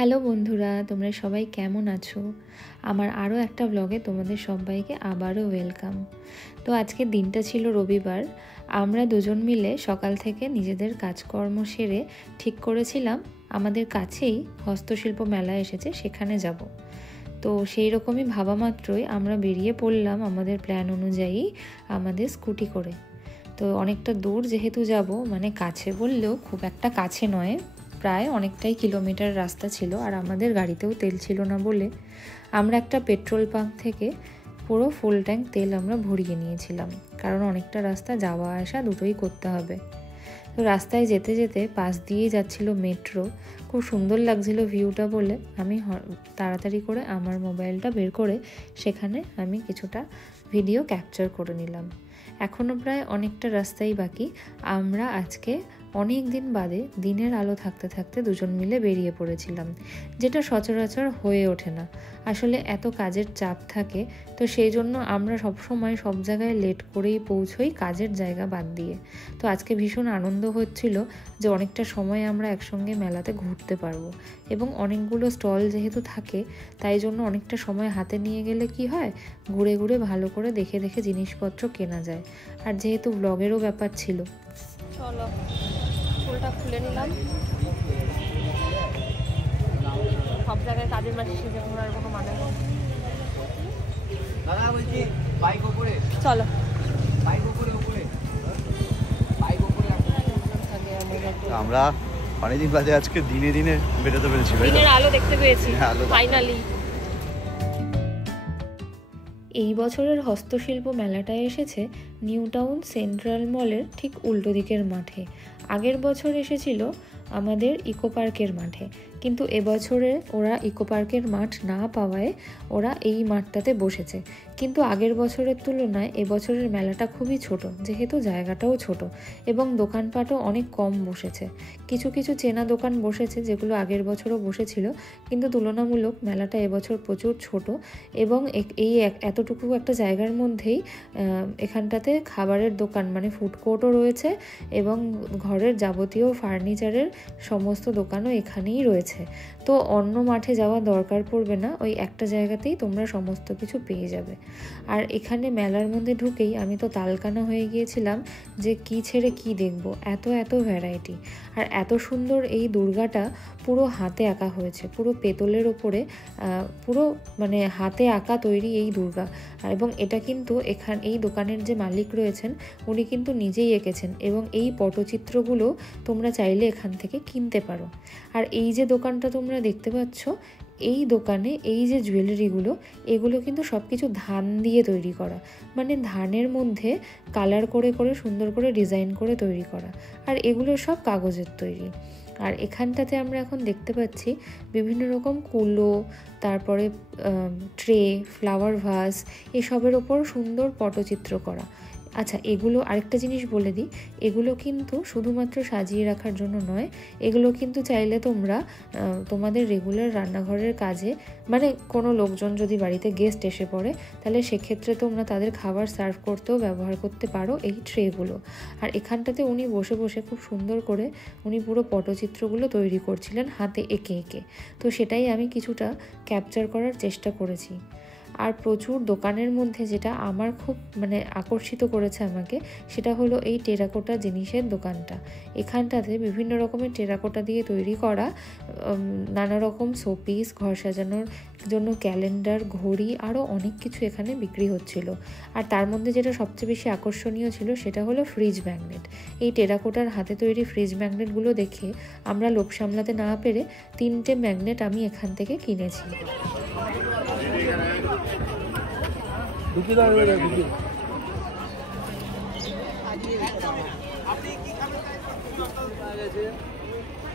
Hello বন্ধুরা, তোমরা সবাই কেমন আছো? আমার আরও একটা ব্লগে তোমাদের সবাইকে আবারও ওয়েলকাম। তো আজকের দিনটা ছিল রবিবার। আমরা দুজন মিলে সকাল থেকে নিজেদের কাজকর্ম সেরে ঠিক করেছিলাম আমাদের কাছেই হস্তশিল্প মেলা এসেছে, সেখানে যাব। তো সেই রকমই ভাবা মাত্রই আমরা বেরিয়ে পড়লাম আমাদের প্ল্যান অনুযায়ী আমাদের স্কুটি করে। তো অনেকটা দূর যেহেতু যাব, মানে কাছে বললেও খুব একটা কাছে নয়, প্রায় অনেকটাই কিলোমিটার রাস্তা ছিল। আর আমাদের গাড়িতেও তেল ছিল না বলে আমরা একটা পেট্রোল পাম্প থেকে পুরো ফুল ট্যাঙ্ক তেল আমরা ভরিয়ে নিয়েছিলাম, কারণ অনেকটা রাস্তা যাওয়া আসা দুটোই করতে হবে। তো রাস্তায় যেতে যেতে পাশ দিয়েই যাচ্ছিল মেট্রো, খুব সুন্দর লাগছিল ভিউটা বলে আমি তাড়াতাড়ি করে আমার মোবাইলটা বের করে সেখানে আমি কিছুটা ভিডিও ক্যাপচার করে নিলাম। এখনও প্রায় অনেকটা রাস্তাই বাকি। আমরা আজকে অনেক দিন বাদে দিনের আলো থাকতে থাকতে দুজন মিলে বেরিয়ে পড়েছিলাম, যেটা সচরাচর হয়ে ওঠে না। আসলে এত কাজের চাপ থাকে, তো সেই জন্য আমরা সবসময় সব জায়গায় লেট করেই পৌঁছই, কাজের জায়গা বাদ দিয়ে। তো আজকে ভীষণ আনন্দ হচ্ছিল যে অনেকটা সময় আমরা একসঙ্গে মেলাতে ঘুরতে পারবো, এবং অনেকগুলো স্টল যেহেতু থাকে তাই জন্য অনেকটা সময় হাতে নিয়ে গেলে কি হয়, ঘুরে ঘুরে ভালো করে দেখে দেখে জিনিসপত্র কেনা যায়। আর যেহেতু ব্লগেরও ব্যাপার ছিল, চলো ফুলটা খুলে নিলাম। সব জায়গায় কাজের মাসে সেজে ঘোরার কোনো মানে নেই। চলো আমরা অনেকদিন বাদে আজকে দিনে দিনে বেরোতে পেরেছি, দিনের আলো দেখতে পেয়েছি ফাইনালি। এই বছরের হস্তশিল্প মেলাটা এসেছে নিউ টাউন সেন্ট্রাল মলের ঠিক উল্টো দিকের মাঠে। আগের বছর এসেছিল আমাদের ইকো পার্কের মাঠে, কিন্তু এবছরে ওরা ইকো পার্কের মাঠ না পাওয়ায় ওরা এই মাঠটাতে বসেছে। কিন্তু আগের বছরের তুলনায় এবছরের মেলাটা খুবই ছোট, যেহেতু জায়গাটাও ছোট, এবং দোকানপাটও অনেক কম বসেছে। কিছু কিছু চেনা দোকান বসেছে যেগুলো আগের বছরও বসেছিল, কিন্তু তুলনামূলক মেলাটা এবছর প্রচুর ছোট। এবং এই এতটুকু একটা জায়গার মধ্যেই এখানটাতে খাবারের দোকান মানে ফুড কোর্টও রয়েছে, এবং ঘরের যাবতীয় ফার্নিচারের সমস্ত দোকানও এখানেই রয়েছে। তো অন্য মাঠে যাওয়া দরকার পড়বে না, ওই একটা জায়গাতেই তোমরা সমস্ত কিছু পেয়ে যাবে। আর এখানে মেলার মধ্যে ঢুকেই আমি তো তালকানা হয়ে গিয়েছিলাম যে কি ছেড়ে কি দেখব, এত এত ভ্যারাইটি। আর এত সুন্দর এই দুর্গাটা পুরো হাতে আঁকা হয়েছে, পুরো পেতলের ওপরে পুরো মানে হাতে আঁকা তৈরি এই দুর্গা। এবং এটা কিন্তু এই দোকানের যে মালিক রয়েছেন উনি কিন্তু নিজেই এঁকেছেন, এবং এই পটচিত্রগুলো তোমরা চাইলে এখান থেকে কিনতে পারো। আর এই যে দোকানটা তোমরা দেখতে পাচ্ছ, এই দোকানে এই যে জুয়েলারিগুলো, এগুলো কিন্তু সব কিছু ধান দিয়ে তৈরি করা, মানে ধানের মধ্যে কালার করে করে সুন্দর করে ডিজাইন করে তৈরি করা। আর এগুলো সব কাগজের তৈরি। আর এখানটাতে আমরা এখন দেখতে পাচ্ছি বিভিন্ন রকম কুলো, তারপরে ট্রে, ফ্লাওয়ার ভাস, এসবের ওপর সুন্দর পটচিত্র করা। আচ্ছা, এগুলো আরেকটা জিনিস বলে দিই, এগুলো কিন্তু শুধুমাত্র সাজিয়ে রাখার জন্য নয়, এগুলো কিন্তু চাইলে তোমরা তোমাদের রেগুলার রান্নাঘরের কাজে, মানে কোনো লোকজন যদি বাড়িতে গেস্ট এসে পড়ে তাহলে সেক্ষেত্রে তোমরা তাদের খাবার সার্ভ করতেও ব্যবহার করতে পারো এই ট্রেগুলো। আর এখানটাতে উনি বসে বসে খুব সুন্দর করে উনি পুরো পটচিত্রগুলো তৈরি করছিলেন হাতে এঁকে এঁকে। তো সেটাই আমি কিছুটা ক্যাপচার করার চেষ্টা করেছি। আর প্রচুর দোকানের মধ্যে যেটা আমার খুব মানে আকর্ষিত করেছে আমাকে, সেটা হলো এই টেরাকোটা জিনিসের দোকানটা। এখানটাতে বিভিন্ন রকমের টেরাকোটা দিয়ে তৈরি করা নানা রকম শোপিস, ঘর সাজানোর জন্য ক্যালেন্ডার, ঘড়ি, আরও অনেক কিছু এখানে বিক্রি হচ্ছিল। আর তার মধ্যে যেটা সবচেয়ে বেশি আকর্ষণীয় ছিল সেটা হলো ফ্রিজ ম্যাগনেট। এই টেরাকোটার হাতে তৈরি ফ্রিজ ম্যাগনেটগুলো দেখে আমরা লোভ সামলাতে না পেরে 3টে ম্যাগনেট আমি এখান থেকে কিনেছি।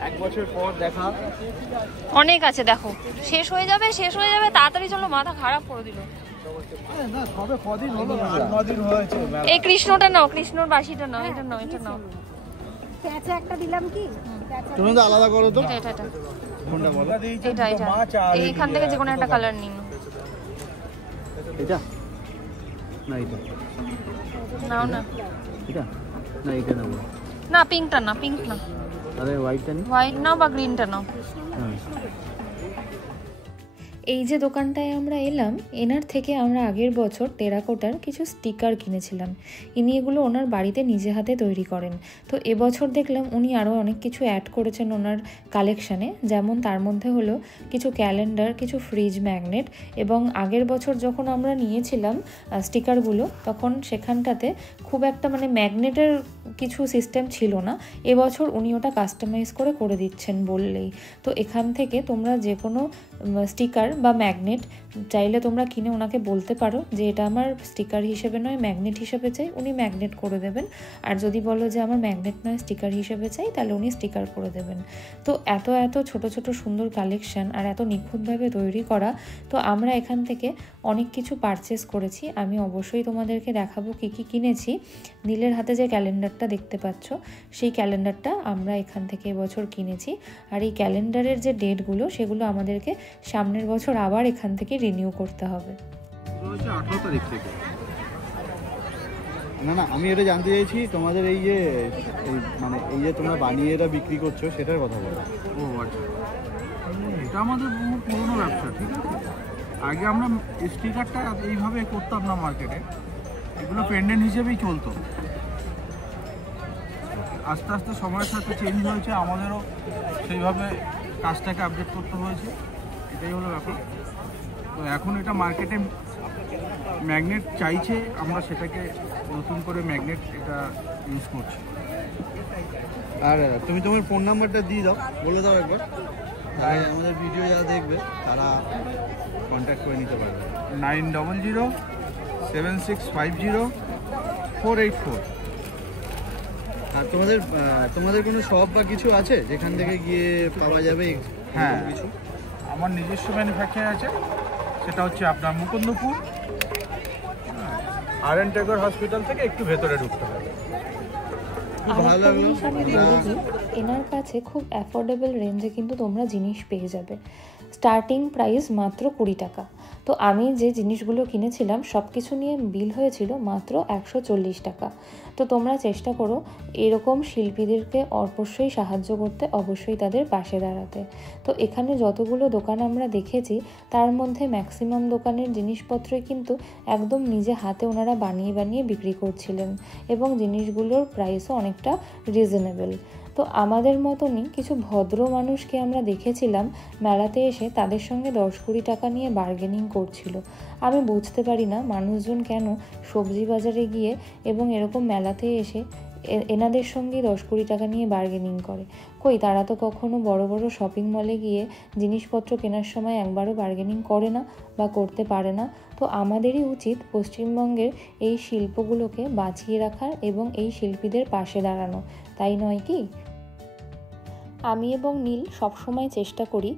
এক বছর পর দেখা অনেক আছে, দেখো শেষ হয়ে যাবে তাড়াতাড়ি। চলো, মাথা খারাপ করে দিল। এই কৃষ্ণটা নাও, কৃষ্ণর বাঁশিটা নাও, এটা নাও, এটা নাও। একটা দিলাম কি তুমি তো আলাদা করো তো, এটা এটা কোনটা বলো? এটা এইখান থেকে যে কোনো একটা কালার নিন। এটা না, এটা নাও না, এটা না, এটা নাও না, পিঙ্কটা না, পিঙ্ক না, আরে হোয়াইটটা নি, হোয়াইট নাও বা গ্রিনটা নাও। এই যে দোকানটায় আমরা এলাম, এনার থেকে আমরা আগের বছর টেরাকোটার কিছু স্টিকার কিনেছিলাম। ইনি এগুলো ওনার বাড়িতে নিজে হাতে তৈরি করেন। তো এবছর দেখলাম উনি আরও অনেক কিছু অ্যাড করেছেন ওনার কালেকশানে, যেমন তার মধ্যে হলো কিছু ক্যালেন্ডার, কিছু ফ্রিজ ম্যাগনেট। এবং আগের বছর যখন আমরা নিয়েছিলাম স্টিকারগুলো, তখন সেখানটাতে খুব একটা মানে ম্যাগনেটের কিছু সিস্টেম ছিল না। এবছর উনি ওটা কাস্টমাইজ করে দিচ্ছেন বললেই। তো এখান থেকে তোমরা যে কোনো স্টিকার বা ম্যাগনেট চাইলে তোমরা কিনে ওনাকে বলতে পারো যে এটা আমার স্টিকার হিসেবে নয়, ম্যাগনেট হিসেবে চাই, উনি ম্যাগনেট করে দেবেন। আর যদি বলো যে আমার ম্যাগনেট নয়, স্টিকার হিসেবে চাই, তাহলে উনি স্টিকার করে দেবেন। তো এত এত ছোট ছোট সুন্দর কালেকশান আর এত নিখুঁতভাবে তৈরি করা। তো আমরা এখান থেকে অনেক কিছু পারচেস করেছি। আমি অবশ্যই তোমাদেরকে দেখাবো কী কী কিনেছি। নীলের হাতে যে ক্যালেন্ডারটা দেখতে পাচ্ছ, সেই ক্যালেন্ডারটা আমরা এখান থেকে এবছর কিনেছি। আর এই ক্যালেন্ডারের যে ডেটগুলো, সেগুলো আমাদেরকে সামনের বছর আবার এখান থেকে রিনিউ করতে হবে। 18 তারিখ থেকে। না, আমি এটা জানতে চাইছি তোমাদের এই যে এই যে তোমরা বানিয়ে এটা বিক্রি করছো, সেটার কথা বলো। ও আচ্ছা, এটা আমাদের বহু পুরনো ব্যবসা, ঠিক আছে। আগে আমরা স্টিকারটা এইভাবে করতাম না মার্কেটে, এগুলো পেন্ডেন্ট হিসেবেই চলতো। আস্তে আস্তে সময়ের সাথে চেঞ্জ হয়েছে, আমাদেরও সেইভাবে কাজটাকে আপডেট করতে হয়েছে, এটাই হলো ব্যাপার। তো এখন এটা মার্কেটে ম্যাগনেট চাইছে, আমরা সেটাকে নতুন করে ম্যাগনেট এটা ইউজ করছি। আর তুমি তোমার ফোন নাম্বারটা দিয়ে দাও, বলে দাও একবার, তাই আমাদের ভিডিও যারা দেখবে তারা কন্ট্যাক্ট করে নিতে পারবে। 9007650484। আর তোমাদের কোনো শপ বা কিছু আছে যেখান থেকে গিয়ে পাওয়া যাবে? হ্যাঁ, কিছু আমার নিজস্ব ম্যানুফ্যাকচার আছে, সেটা হচ্ছে আপনার মুকুন্দপুর আর.এন. টেগর হসপিটাল থেকে একটু ভেতরে ঢুকতে হবে। খুব ভালো লাগলো। আমি বলে দিই, এনার কাছে খুব অ্যাফোর্ডেবল রেঞ্জে কিন্তু তোমরা জিনিস পেয়ে যাবে। স্টার্টিং প্রাইস মাত্র 20 টাকা। তো আমি যে জিনিসগুলো কিনেছিলাম সব কিছু নিয়ে বিল হয়েছিল মাত্র 140 টাকা। তো তোমরা চেষ্টা করো এরকম শিল্পীদেরকে অবশ্যই সাহায্য করতে, অবশ্যই তাদের পাশে দাঁড়াতে। তো এখানে যতগুলো দোকান আমরা দেখেছি, তার মধ্যে ম্যাক্সিমাম দোকানের জিনিসপত্রই কিন্তু একদম নিজে হাতে ওনারা বানিয়ে বিক্রি করছিলেন, এবং জিনিসগুলোর প্রাইসও অনেকটা রিজনেবল। তো আমাদের মতনই কিছু ভদ্র মানুষকে আমরা দেখেছিলাম মেলাতে এসে তাদের সঙ্গে 10-20 টাকা নিয়ে বার্গেনিং করছিল। আমি বুঝতে পারি না মানুষজন কেন সবজি বাজারে গিয়ে এবং এরকম মেলাতে এসে এনাদের সঙ্গে 10-20 টাকা নিয়ে বার্গেনিং করে। কই, তারা তো কখনো বড় বড় শপিং মলে গিয়ে জিনিসপত্র কেনার সময় একবারও বার্গেনিং করে না বা করতে পারে না। তো আমাদেরই উচিত পশ্চিমবঙ্গের এই শিল্পগুলোকে বাঁচিয়ে রাখার এবং এই শিল্পীদের পাশে দাঁড়ানো, তাই নয় কি? আমি এবং নীল সবসময় চেষ্টা করি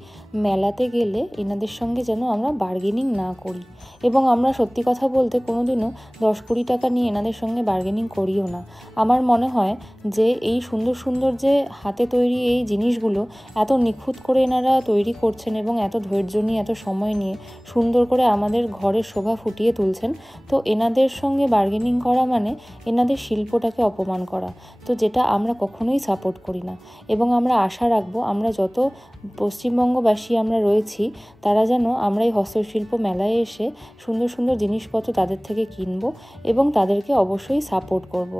মেলাতে গেলে এনাদের সঙ্গে যেন আমরা বার্গেনিং না করি, এবং আমরা সত্যি কথা বলতে কোনোদিনও 10-20 টাকা নিয়ে এনাদের সঙ্গে বার্গেনিং করিও না। আমার মনে হয় যে এই সুন্দর সুন্দর যে হাতে তৈরি এই জিনিসগুলো এত নিখুঁত করে এনারা তৈরি করছেন এবং এত ধৈর্য নিয়ে, এত সময় নিয়ে সুন্দর করে আমাদের ঘরের শোভা ফুটিয়ে তুলছেন। তো এনাদের সঙ্গে বার্গেনিং করা মানে এনাদের শিল্পটাকে অপমান করা, তো যেটা আমরা কখনোই সাপোর্ট করি না। এবং আমরা আশা রাখবো আমরা যত পশ্চিমবঙ্গবাসী আমরা রয়েছি, তারা যেন আমরা এই হস্তশিল্প মেলায় এসে সুন্দর সুন্দর জিনিসপত্র তাদের থেকে কিনবো এবং তাদেরকে অবশ্যই সাপোর্ট করব।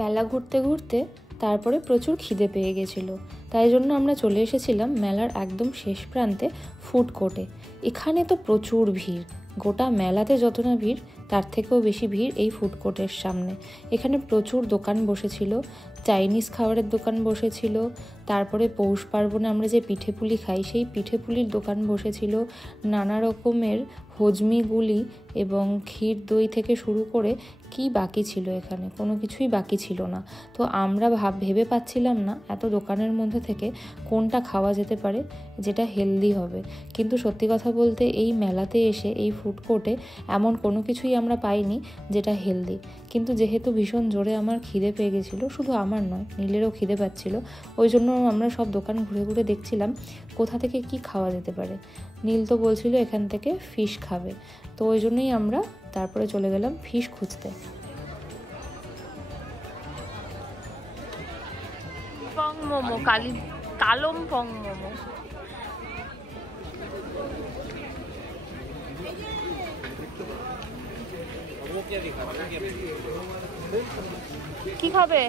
মেলা ঘুরতে ঘুরতে তারপরে প্রচুর খিদে পেয়ে গেছিলো, তাই জন্য আমরা চলে এসেছিলাম মেলার একদম শেষ প্রান্তে ফুড কোর্টে। এখানে তো প্রচুর ভিড়, গোটা মেলাতে যত না ভিড় তার থেকেও বেশি ভিড় এই ফুড কোর্টের সামনে। এখানে প্রচুর দোকান বসেছিল, চাইনিজ খাবারের দোকান বসেছিল, তারপরে পৌষ পার্বণে আমরা যে পিঠেপুলি খাই সেই পিঠেপুলির দোকান বসেছিল, নানা রকমের হজমিগুলি এবং ক্ষীর দই থেকে শুরু করে কি বাকি ছিল, এখানে কোনো কিছুই বাকি ছিল না। তো আমরা ভেবে পাচ্ছিলাম না এত দোকানের মধ্যে থেকে কোনটা খাওয়া যেতে পারে যেটা হেলদি হবে। কিন্তু সত্যি কথা বলতে এই মেলাতে এসে এই ফুড কোর্টে এমন কোনো কিছুই আমরা পাইনি যেটা হেলদি। কিন্তু যেহেতু ভীষণ জোরে আমার খিদে পেয়ে গেছিলো, শুধু আমার নয় নীলেরও খিদে পাচ্ছিল, ওই জন্য আমরা সব দোকান ঘুরে ঘুরে দেখছিলাম কোথা থেকে কি খাওয়া যেতে পারে। নীল তো বলছিল এখান থেকে ফিশ খাবে, তো ওই জন্যই আমরা তারপরে চলে গেলাম ফিশ খুঁজতে। কালিম্পং মোমো, কালমপং মোমো। কি খাবে?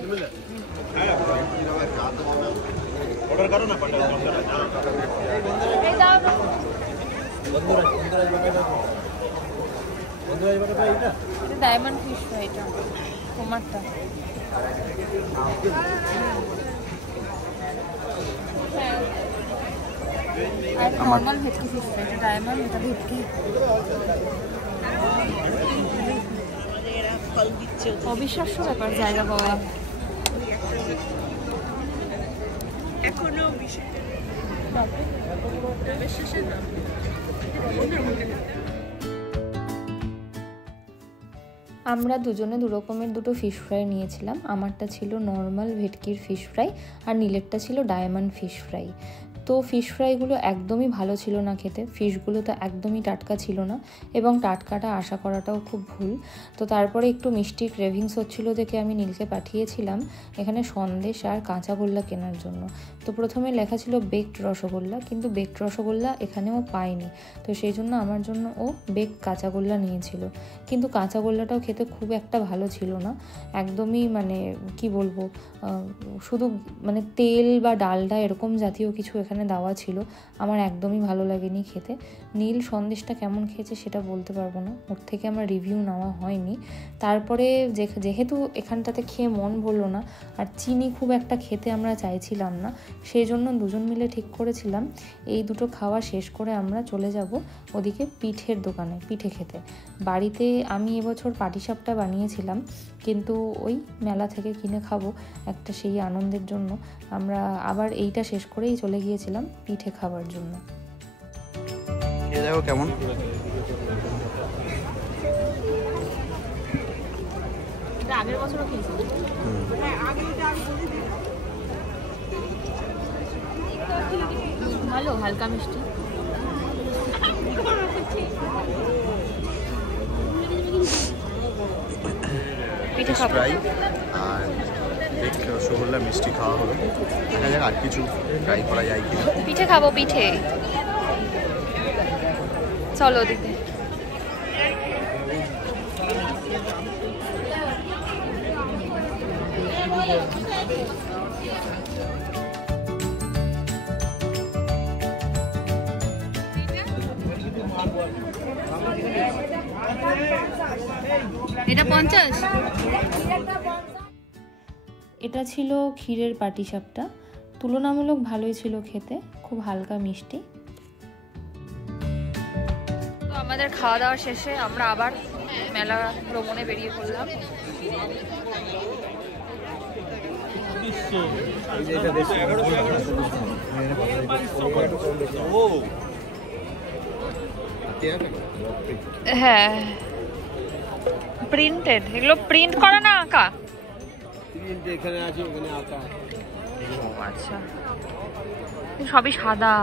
ডায়মন্ড ফিশ ফ্রাই, এটা তোমারটা। নর্মাল ভেটকি ফিশ ফ্রাই, এটা ডায়মন্ড, এটা ভেটকি। অবিশ্বাস্য ব্যাপার জায়গা পাওয়া। আমরা দুজনে দু রকমের দুটো ফিশ ফ্রাই নিয়েছিলাম। আমারটা ছিল নর্মাল ভেটকির ফিশ ফ্রাই আর নীলেরটা ছিল ডায়মন্ড ফিশ ফ্রাই। তো ফিশ ফ্রাইগুলো একদমই ভালো ছিল না খেতে, ফিশগুলো তো একদমই টাটকা ছিল না এবং টাটকাটা আশা করাটাও খুব ভুল। তো তারপরে একটু মিষ্টি ক্রেভিংস হচ্ছিলো দেখে আমি নীলকে পাঠিয়েছিলাম এখানে সন্দেশ আর কাঁচাগোল্লা কেনার জন্য। তো প্রথমে লেখা ছিল বেকড রসগোল্লা, কিন্তু বেকড রসগোল্লা এখানেও পাইনি। তো সেই জন্য আমার জন্য ও বেকড কাঁচাগোল্লা নিয়েছিল, কিন্তু কাঁচাগোল্লাটাও খেতে খুব একটা ভালো ছিল না, একদমই মানে কি বলবো, শুধু মানে তেল বা ডালডা এরকম জাতীয় কিছু এখানে দেওয়া ছিল। আমার একদমই ভালো লাগেনি খেতে। নীল সন্দেশটা কেমন খেয়েছে সেটা বলতে পারবো না, ওর থেকে আমার রিভিউ নেওয়া হয়নি। তারপরে যেহেতু এখানটাতে খেয়ে মন ভরলো না আর চিনি খুব একটা খেতে আমরা চাইছিলাম না, সেই জন্য দুজন মিলে ঠিক করেছিলাম এই দুটো খাওয়া শেষ করে আমরা চলে যাব ওদিকে পিঠের দোকানে পিঠে খেতে। বাড়িতে আমি এবছর পাটিসাপটা বানিয়েছিলাম, কিন্তু ওই মেলা থেকে কিনে খাবো একটা সেই আনন্দের জন্য আমরা আবার এইটা শেষ করেই চলে গিয়েছিলাম পিঠে খাবার জন্য। দেখো কেমন আগের বছরও খেয়েছিলাম। ভালো, হালকা মিষ্টি। পিঠে ফ্রাই আর রসগোল্লা মিষ্টি খাওয়া হলো, দেখা যাক আর কিছু ট্রাই করা যায় কিনা। পিঠে খাবো, পিঠে চলো ওদিকে। এটা 50। এটা ছিল ক্ষীরের পাটিসাপটা, তুলনামূলক ভালোই ছিল খেতে, খুব হালকা মিষ্টি। তো আমাদের খাওয়া দাওয়া শেষে আমরা আবার মেলা ভ্রমণে বেরিয়ে পড়লাম। হ্যাঁ, প্রিন্টেড, এগুলো প্রিন্ট করা না আঁকা। এখানে আছে, ওখানে আঁকা। আচ্ছা, সবই সাদা।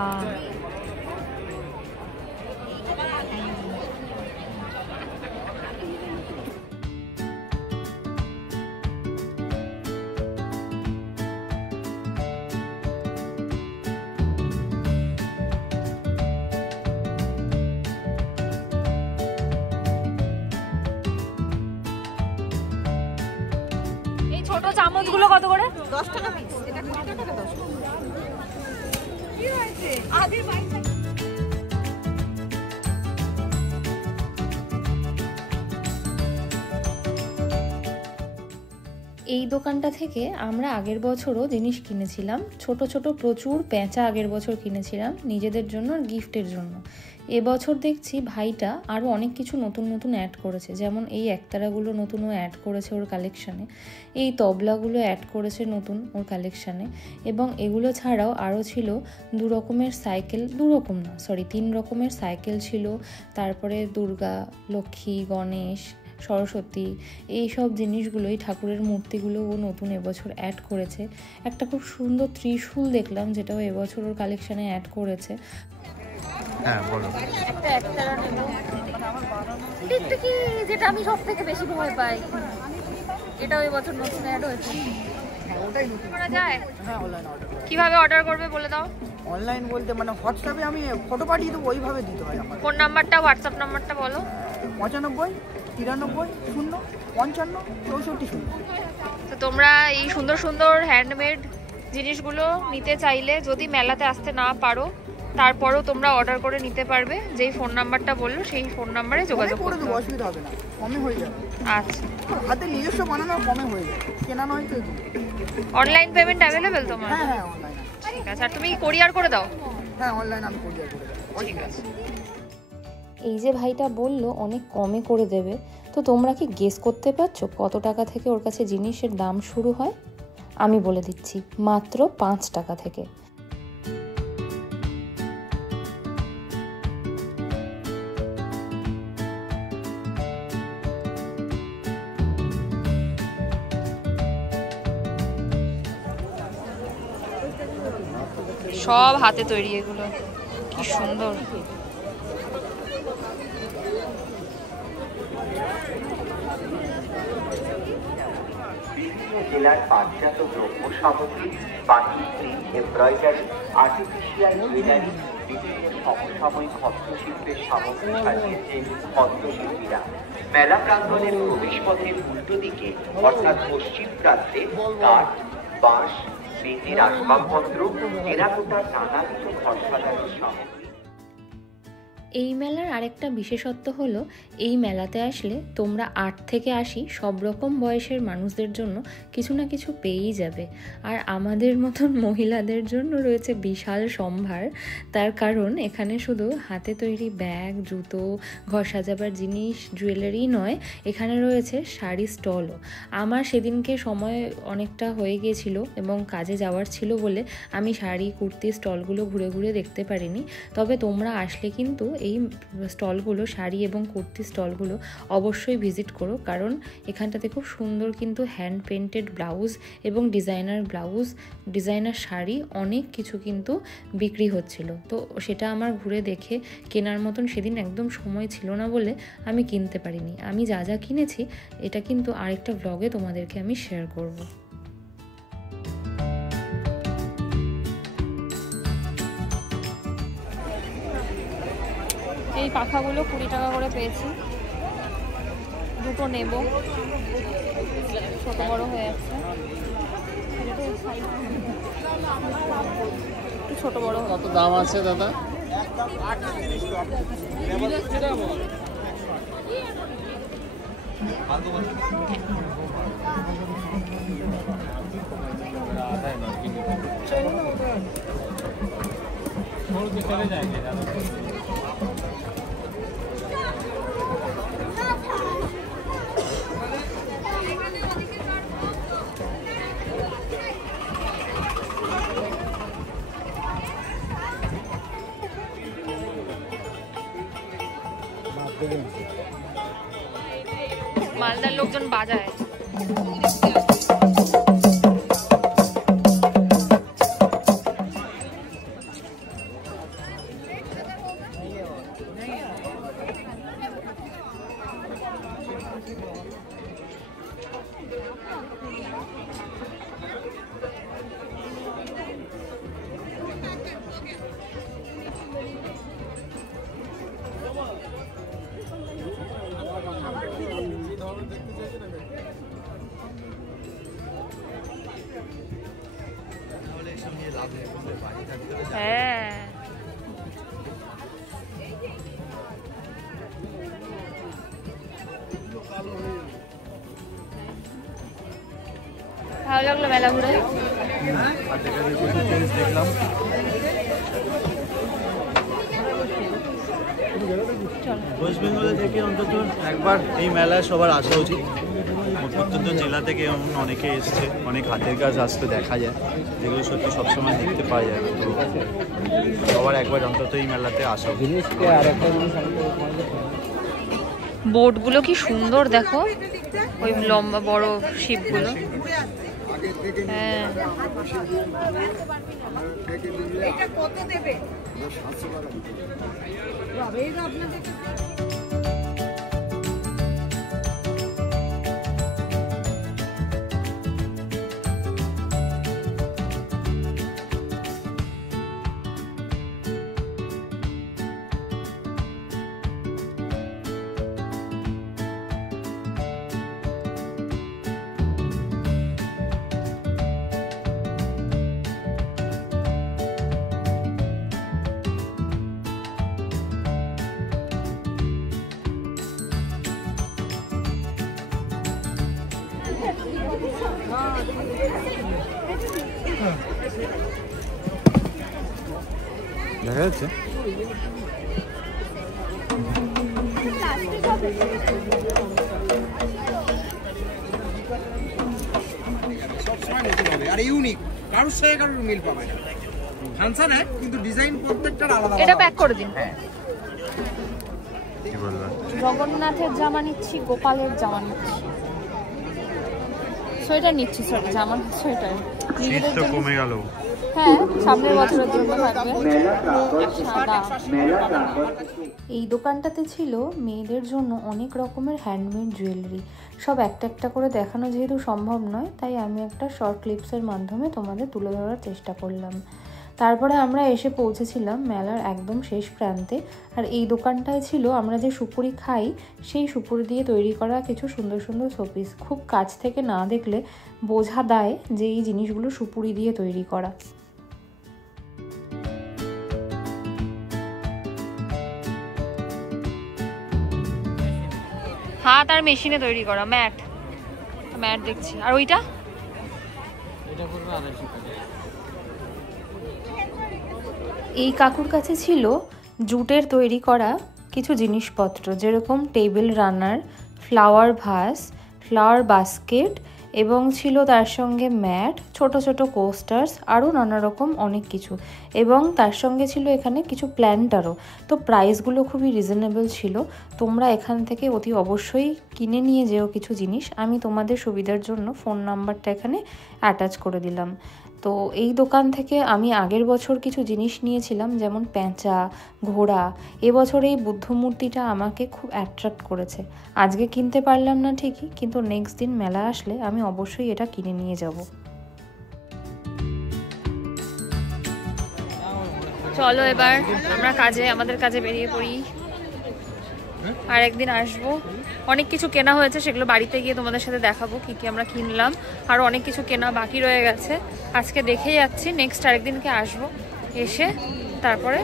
ছোট চামচগুলো কত করে? 10 টাকা পিস। এটা 20 টাকা 10 টাকা। কি হয়েছে? আগে বাইক এই দোকানটা থেকে আমরা আগের বছরও জিনিস কিনেছিলাম, ছোট ছোট প্রচুর পেঁচা আগের বছর কিনেছিলাম নিজেদের জন্য আর গিফটের জন্য। এবছর দেখছি ভাইটা আরও অনেক কিছু নতুন নতুন অ্যাড করেছে, যেমন এই একতারাগুলো নতুনও অ্যাড করেছে ওর কালেকশানে, এই তবলাগুলো অ্যাড করেছে নতুন ওর কালেকশানে, এবং এগুলো ছাড়াও আরও ছিল 2 রকমের সাইকেল, 3 রকমের সাইকেল ছিল। তারপরে দুর্গা, লক্ষ্মী, গণেশ, সরস্বতী, এই সব জিনিসগুলোই, ঠাকুরের মূর্তিগুলো ও নতুন এবছর অ্যাড করেছে। একটা খুব সুন্দর ত্রিশূল দেখলাম, যেটাও এবছর ওর কালেকশানে অ্যাড করেছে। হ্যাঁ বলো। একটা একতারা নেব, টিকটিকি, যেটা আমি সব থেকে বেশি ভয় পাই, এটাও এবছর নতুন অ্যাড হয়েছে। হ্যাঁ ওটাই নতুন। করা যায়? হ্যাঁ অনলাইন অর্ডার। কিভাবে অর্ডার করবে বলে দাও। অনলাইন বলতে মানে হোয়াটসঅ্যাপে আমি ফটো পাঠিয়ে দেবো, ওইভাবে দিতে হয় আমার। ফোন নাম্বারটা, হোয়াটসঅ্যাপ নাম্বারটা বলো। 95 93 0 55 64 0। তো তোমরা এই সুন্দর সুন্দর হ্যান্ডমেড জিনিসগুলো নিতে চাইলে যদি মেলাতে আসতে না পারো তারপরও তোমরা অর্ডার করে নিতে পারবে। যেই ফোন নাম্বারটা বললো সেই ফোন নাম্বারে যোগাযোগ করে করতে দেবো, হবে। অসুবিধা হবে না, কমে হয়ে যাবে। আচ্ছা, হাতে নিজস্ব বানানো কমে হয়ে যাবে, কেনা নয় তো। অনলাইন পেমেন্ট অ্যাভেলেবেল তোমার? হ্যাঁ হ্যাঁ অনলাইন। ঠিক আছে। আর তুমি কোরিয়ার করে দাও? হ্যাঁ অনলাইন আমি কোরিয়ার করে দেবো। ঠিক আছে। এই যে ভাইটা বলল অনেক কমে করে দেবে, তো তোমরা কি গেস করতে পারছো কত টাকা থেকে ওর কাছে জিনিসের দাম শুরু হয়? আমি বলে দিচ্ছি, মাত্র 5 টাকা থেকে। সব হাতে তৈরি, এগুলো কি সুন্দর। জেলার পাটজাত দ্রব্য সামগ্রী, batik print, embroidery, artificial jewellery, বিভিন্ন সমসাময়িক হস্তশিল্পের সামগ্রী সাজিয়েছে হস্তশিল্পীরা। মেলা প্রাঙ্গণের প্রবেশপথের উল্টো দিকে অর্থাৎ পশ্চিম প্রান্তে কাঠ, বাঁশ, বেতের আসবাবপত্র, টেরাকোটার নানাবিধ ঘর সাজানোর সামগ্রী। এই মেলার আরেকটা বিশেষত্ব হলো এই মেলাতে আসলে তোমরা 8 থেকে 80 সব রকম বয়সের মানুষদের জন্য কিছু না কিছু পেয়েই যাবে। আর আমাদের মতন মহিলাদের জন্য রয়েছে বিশাল সম্ভার। তার কারণ এখানে শুধু হাতে তৈরি ব্যাগ, জুতো, ঘর সাজাবার জিনিস, জুয়েলারি নয়, এখানে রয়েছে শাড়ি স্টলও। আমার সেদিনকে সময় অনেকটা হয়ে গিয়েছিল এবং কাজে যাওয়ার ছিল বলে আমি শাড়ি, কুর্তি স্টলগুলো ঘুরে ঘুরে দেখতে পারিনি। তবে তোমরা আসলে কিন্তু এই স্টলগুলো, শাড়ি এবং কুর্তি স্টলগুলো অবশ্যই ভিজিট করো, কারণ এখানটাতে খুব সুন্দর কিন্তু হ্যান্ড পেন্টেড ব্লাউজ এবং ডিজাইনার শাড়ি অনেক কিছু কিন্তু বিক্রি হচ্ছিল। তো সেটা আমার ঘুরে দেখে কেনার মতন সেদিন একদম সময় ছিল না বলে আমি কিনতে পারিনি। আমি যা যা কিনেছি এটা কিন্তু আরেকটা ব্লগে তোমাদেরকে আমি শেয়ার করব। এই পাখাগুলো 20 টাকা করে পেয়েছি, দুটো নেব, ছোট বড় হয়ে যাচ্ছে, একটু ছোট বড়। কত দাম আছে দাদা? चले जाएंगे মালদার লোকজন বাজায়। হ্যাঁ, ভালো লাগলো মেলা ঘুরে। দেখলাম ওয়েস্ট বেঙ্গলে থেকে অন্তত একবার এই মেলায় সবার আসা উচিত। প্রত্যন্ত জেলা থেকে এমন অনেকে এসছে, অনেক হাতের কাজ আসতে দেখা যায়, যেগুলো সত্যি সবসময় দেখতে পাওয়া যায়। তো সবার একবার অন্তত এই মেলাতে আসা উচিত। বোটগুলো কি সুন্দর দেখো, ওই লম্বা বড় শিপগুলো। হ্যাঁ, এটা কত দেবে? দেখা যাচ্ছে সবসময় নতুন হবে আর ইউনিক, কারোর সাথে কারোর মিল পাবে না। হানসা না, কিন্তু ডিজাইন প্রত্যেকটার আলাদা। এটা প্যাক করে দিন। কি বলবেন? জগন্নাথের জামা নিচ্ছি, গোপালের জামা নিচ্ছি, সোয়েটার নিচ্ছি, সরি জামা সোয়েটার নিজেদের জন্য কমে গেল। হ্যাঁ, সামনের বছরের জন্য থাকবে সাদা। এই দোকানটাতে ছিল মেয়েদের জন্য অনেক রকমের হ্যান্ডমেড জুয়েলারি। সব একটা একটা করে দেখানো যেহেতু সম্ভব নয়, তাই আমি একটা শর্ট ক্লিপসের মাধ্যমে তোমাদের তুলে ধরার চেষ্টা করলাম। তারপরে আমরা এসে পৌঁছেছিলাম মেলার একদম শেষ প্রান্তে। আর এই দোকানটায় ছিল আমরা যে সুপুরি খাই সেই সুপুরি দিয়ে তৈরি করা কিছু সুন্দর সুন্দর শোপিস। খুব কাছ থেকে না দেখলে বোঝা দেয় যে এই জিনিসগুলো সুপুরি দিয়ে তৈরি করা। হাত আর মেশিনে তৈরি করা ম্যাট দেখছি। আর ওইটা এই কাকুর কাছে ছিল জুটের তৈরি করা কিছু জিনিসপত্র, যেরকম table runner, flower vase, flower basket, এবং ছিল তার সঙ্গে ম্যাট, ছোট ছোট কোস্টার্স, আরও নানা রকম অনেক কিছু। এবং তার সঙ্গে ছিল এখানে কিছু প্ল্যান্টারও। তো প্রাইসগুলো খুবই রিজনেবল ছিল। তোমরা এখান থেকে অতি অবশ্যই কিনে নিয়ে যেও কিছু জিনিস। আমি তোমাদের সুবিধার জন্য ফোন নাম্বারটা এখানে অ্যাটাচ করে দিলাম। তো এই দোকান থেকে আমি আগের বছর কিছু জিনিস নিয়েছিলাম, যেমন পেঁচা, ঘোড়া। এবছর এই বুদ্ধ মূর্তিটা আমাকে খুব অ্যাট্রাক্ট করেছে। আজকে কিনতে পারলাম না ঠিকই, কিন্তু নেক্সট দিন মেলা আসলে আমি অবশ্যই এটা কিনে নিয়ে যাব। চলো এবার আমরা আমাদের কাজে বেরিয়ে পড়ি। আর একদিন আসবো, অনেক কিছু কেনা হয়েছে, সেগুলো বাড়িতে গিয়ে তোমাদের সাথে দেখাবো কি কি আমরা কিনলাম। আরও অনেক কিছু কেনা বাকি রয়ে গেছে, আজকে দেখেই যাচ্ছি। নেক্সট আরেকদিনকে আসবো, এসে তারপরে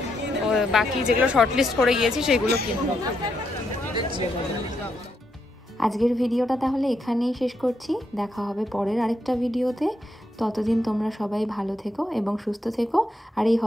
বাকি যেগুলো শর্টলিস্ট করে গিয়েছি সেগুলো কিনবো। আজকের ভিডিওটা তাহলে এখানেই শেষ করছি। দেখা হবে পরের আরেকটা ভিডিওতে। ততদিন তোমরা সবাই ভালো থেকো এবং সুস্থ থেকো। আর এই